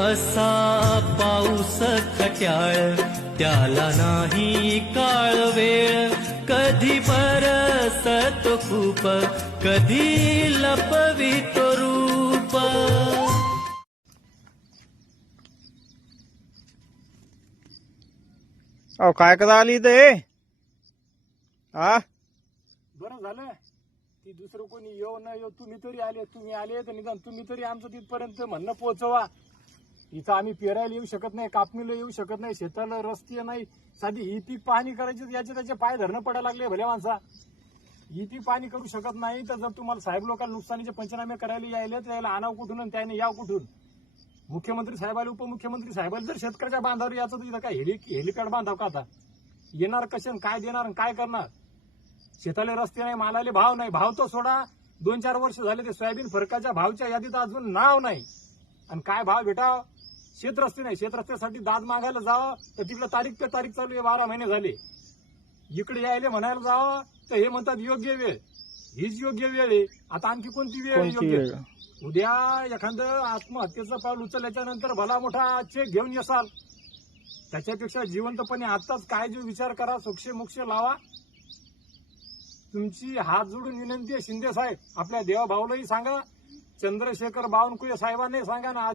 असा पाऊस खट्याळ त्याला नाही काळ वेळ, कधी बरसतो खूप कधी लपवितो रूप. अहो काय कदा आली इथे हा? बरं झालं ती दुसरं कोणी येऊ न येऊ, तुम्ही तरी आले. तुम्ही आले तर निदान तुम्ही तरी आमचं तिथपर्यंत म्हणणं पोहोचवा. इथं आम्ही पेरायला येऊ शकत नाही, कापणीला येऊ शकत नाही, शेताला रस्ते नाही. साधी ही पीक पाहणी करायची याचे त्याचे पाय धरणं पडायला लागले भल्या माणसा. ही पीक पाहणी करू शकत नाही तर जर तुम्हाला साहेब लोकांना नुकसानीचे पंचनामे करायला यायले तर यायला आणावं कुठून आणि त्याने याव कुठून? मुख्यमंत्री साहेबाला उपमुख्यमंत्री साहेबाला जर शेतकऱ्याच्या बांधावर याचं तर इथं काय हेलिपॅड बांधाव का? आता येणार कशाने, काय देणार आणि काय करणार? शेताले रस्ते नाही, मालाले भाव नाही. भाव तो सोडा, 2-4 वर्ष झाले ते सोयाबीन फरकाच्या भावच्या यादीत अजून नाव नाही. आणि काय भाव भेटाव? शेत रस्ते नाही. शेत रस्त्यासाठी दाद मागायला जावं तर तिकडे तारीख पे तारीख चालू आहे, 12 महिने झाले. इकडे यायले म्हणायला जावं तर हे म्हणतात योग्य वेळ. हीच योग्य वेळ आहे. आता आणखी कोणती वेळ योग्य? उद्या एखादं आत्महत्येचं पाऊल उचलल्याच्या नंतर भला मोठा चेक घेऊन येसाल. त्याच्यापेक्षा जिवंतपणे आताच काय जो विचार करा, सोक्ष मोक्ष लावा. तुमची हात जोडून विनंती आहे शिंदे साहेब, आपल्या देवाभाऊलाही सांगा, चंद्रशेखर बावनकुळे साहेबांनाही सांगा ना.